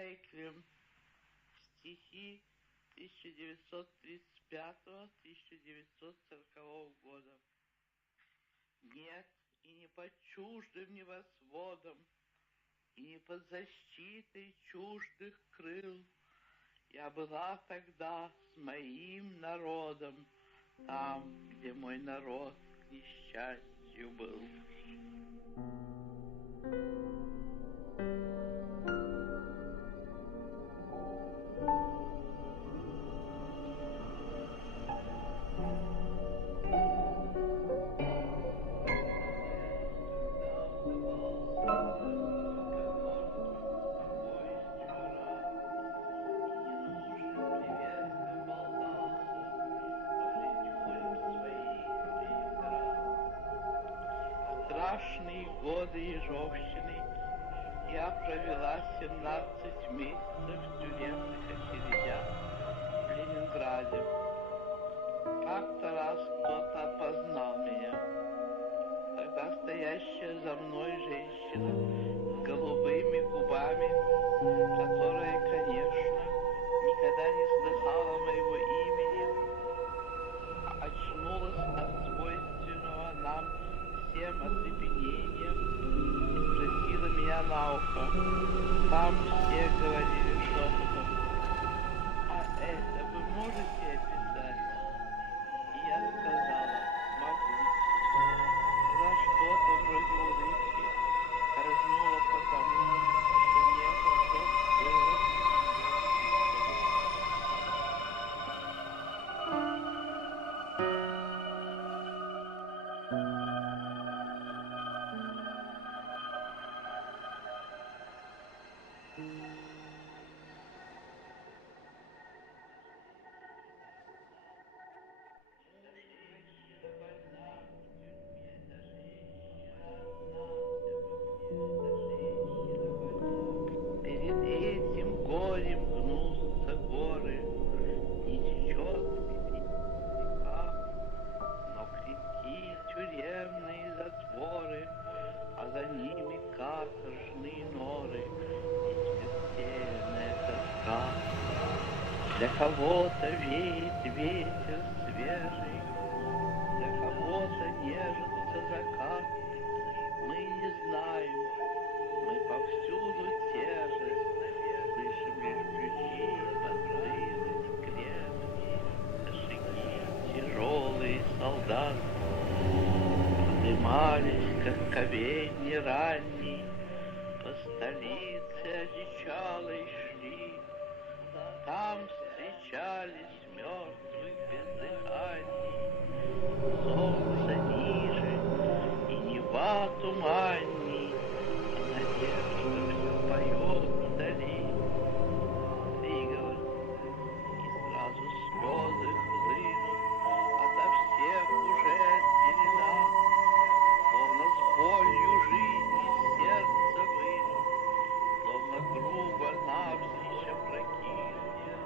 Реквием. Стихи 1935-1940 года. Нет, и не под чуждым небосводом, и не под защитой чуждых крыл я была тогда с моим народом, там, где мой народ к несчастью был. Страшные годы ежовщины я провела 17 месяцев в тюремных очередях в Ленинграде. Как-то раз кто-то опознал меня. Тогда стоящая за мной женщина с голубыми губами, которая, конечно, никогда не слыхала моего имени, очнулась от свойственного нам всем оцепенения и спросила меня на ухо. Там все говорили шепотом: «А это вы можете описать?» И я сказала: «Могу». Тогда что-то вроде улыбки скользнуло потому, что некогда было перед этим горем гнутся горы, не течет река, но крепки тюремные затворы, а за ними каторжные норы и смертельная тоска. Для кого-то веет ветер свежий, для кого-то нежится закат. Мы не знаем, мы повсюду те же, слышим лишь ключи, бассейны, скрепки, шаги тяжелые солдат. Подымались, как ковень ранний, по столице одичалой шли. Там встречались мертвых бездыханий, солнце ниже и неба туманней, а надежда все поет вдали. Приговор, и сразу слезы хлынут, ото всех уже отделена, словно с болью жизни сердце вынут, словно грубо навзничь опрокинут,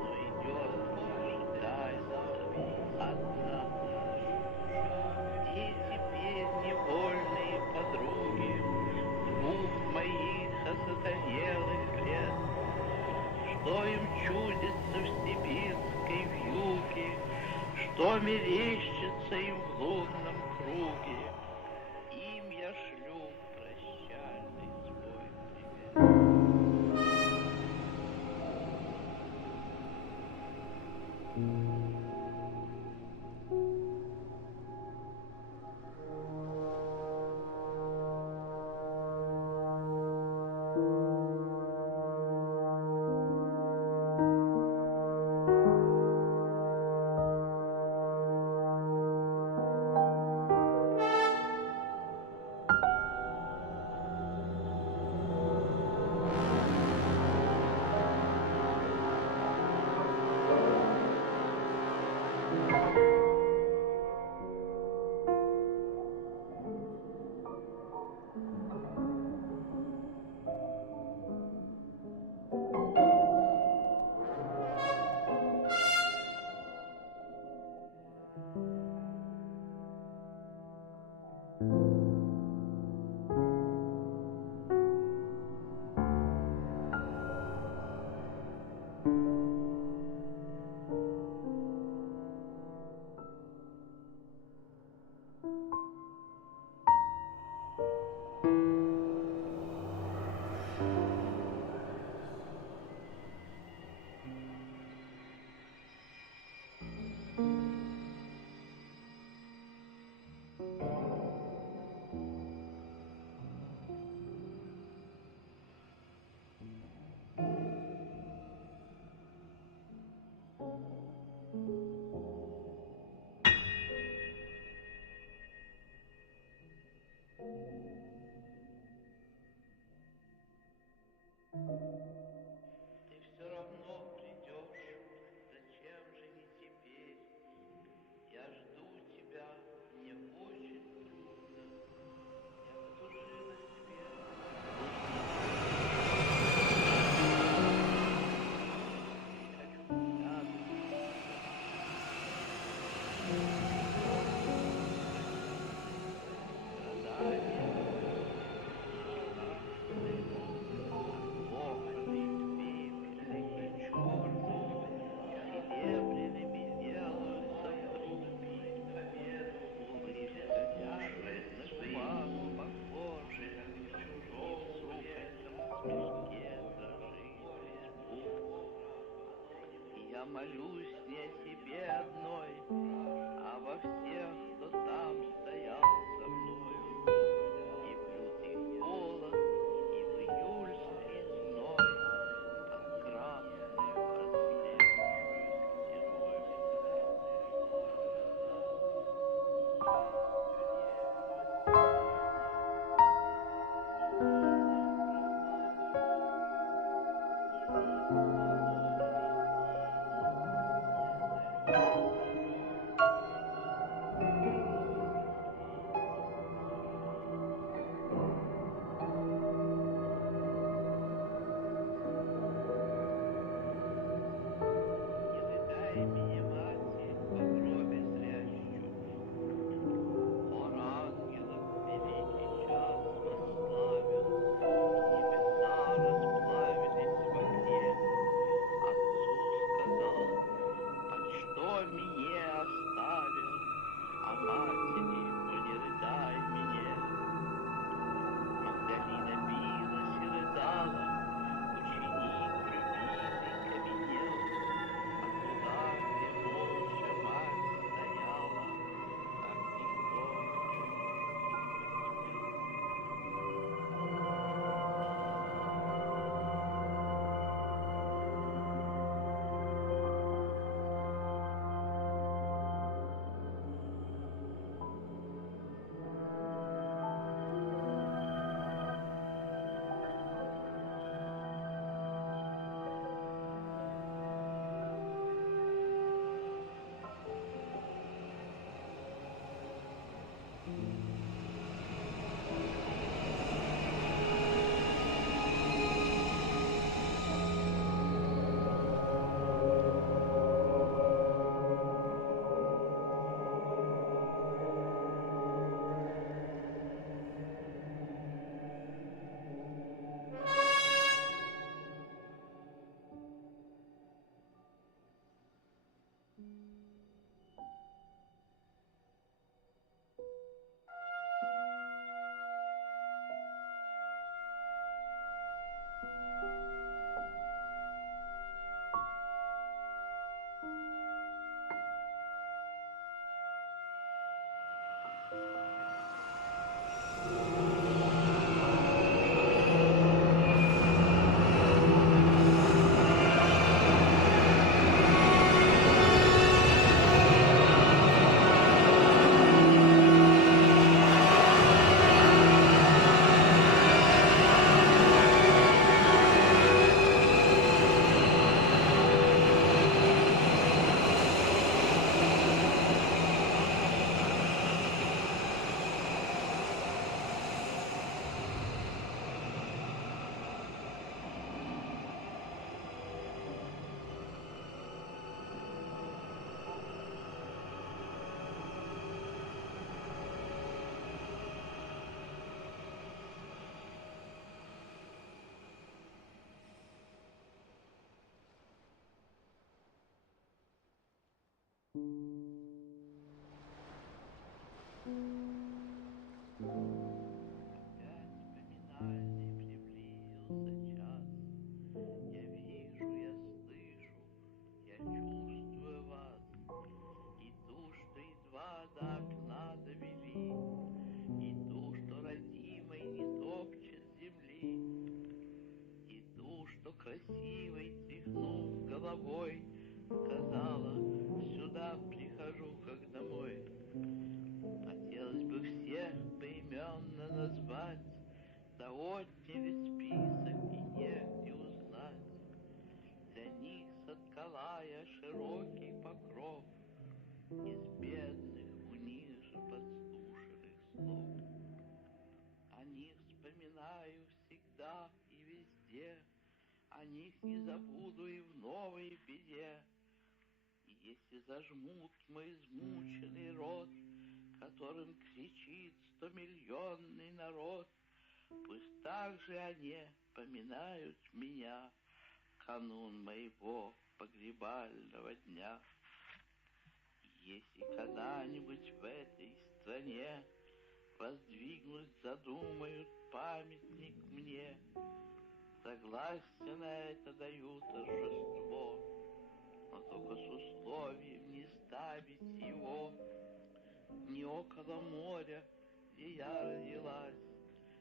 но идет, ожидается одна. Где теперь невольные подруги двух моих осатанелых лет? Что им чудится в сибирской вьюге, что мерещится им в лунном круге? Им я шлю прощальный свой Я молюсь не о себе одной, а во всех, кто там стоял со мною. И в лютый холод, и в июльский зной, под красной ослепшую стеною. Не рыдай меня, мати, по гробе зрящую. Хор ангелов великий час восславил, небеса расплавились в огне. Отцу сказал, под что меня оставил, а матери, о, не рыдай мне. Магдалина билась и рыдала, ученик любимый каменел, а туда, где молча мать стояла, так никто не посмел. Опять поминальный приблизился час. Я вижу, я слышу, я чувствую вас. И ту, что едва до окна довели, и ту, что родимой не топчет земли, и ту, что красивой тряхнув головой, сказала, сюда прихожу, как домой. Хотелось бы всех поименно назвать, да отняли список и негде узнать. Для них соткала я широкий покров из бедных у них же подслушанных слов. О них вспоминаю всегда и везде, о них не забуду и в новой беде. И есть и зажмут мой измученный рот, которым кричит 100-миллионный народ. Пусть также они поминают меня канун моего погребального дня. Если когда-нибудь в этой стране воздвигнуть задумают памятник мне, согласие на это даю торжество, но только с условием не ставить его ни около моря, где я родилась,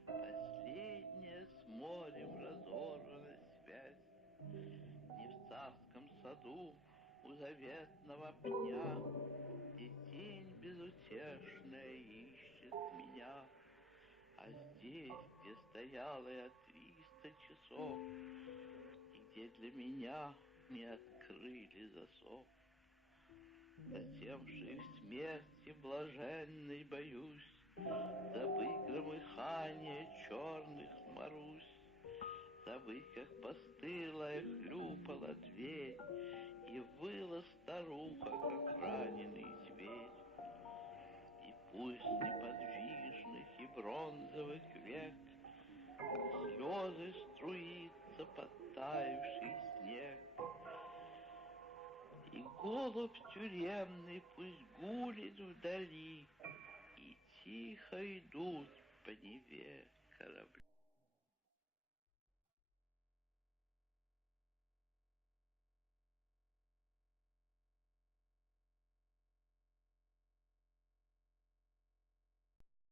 последняя с морем разорвана связь, не в царском саду у заветного пня, где тень безутешная ищет меня, а здесь, где стояла я 300 часов, и где для меня не открыли засов. Затем же и в смерти блаженной боюсь забыть громыхание черных Марусь, забыть, как постылая хлюпала дверь и выла старуха, как раненый зверь. И пусть неподвижных и бронзовых век слезы струится подтаявший снег, и голубь тюремный пусть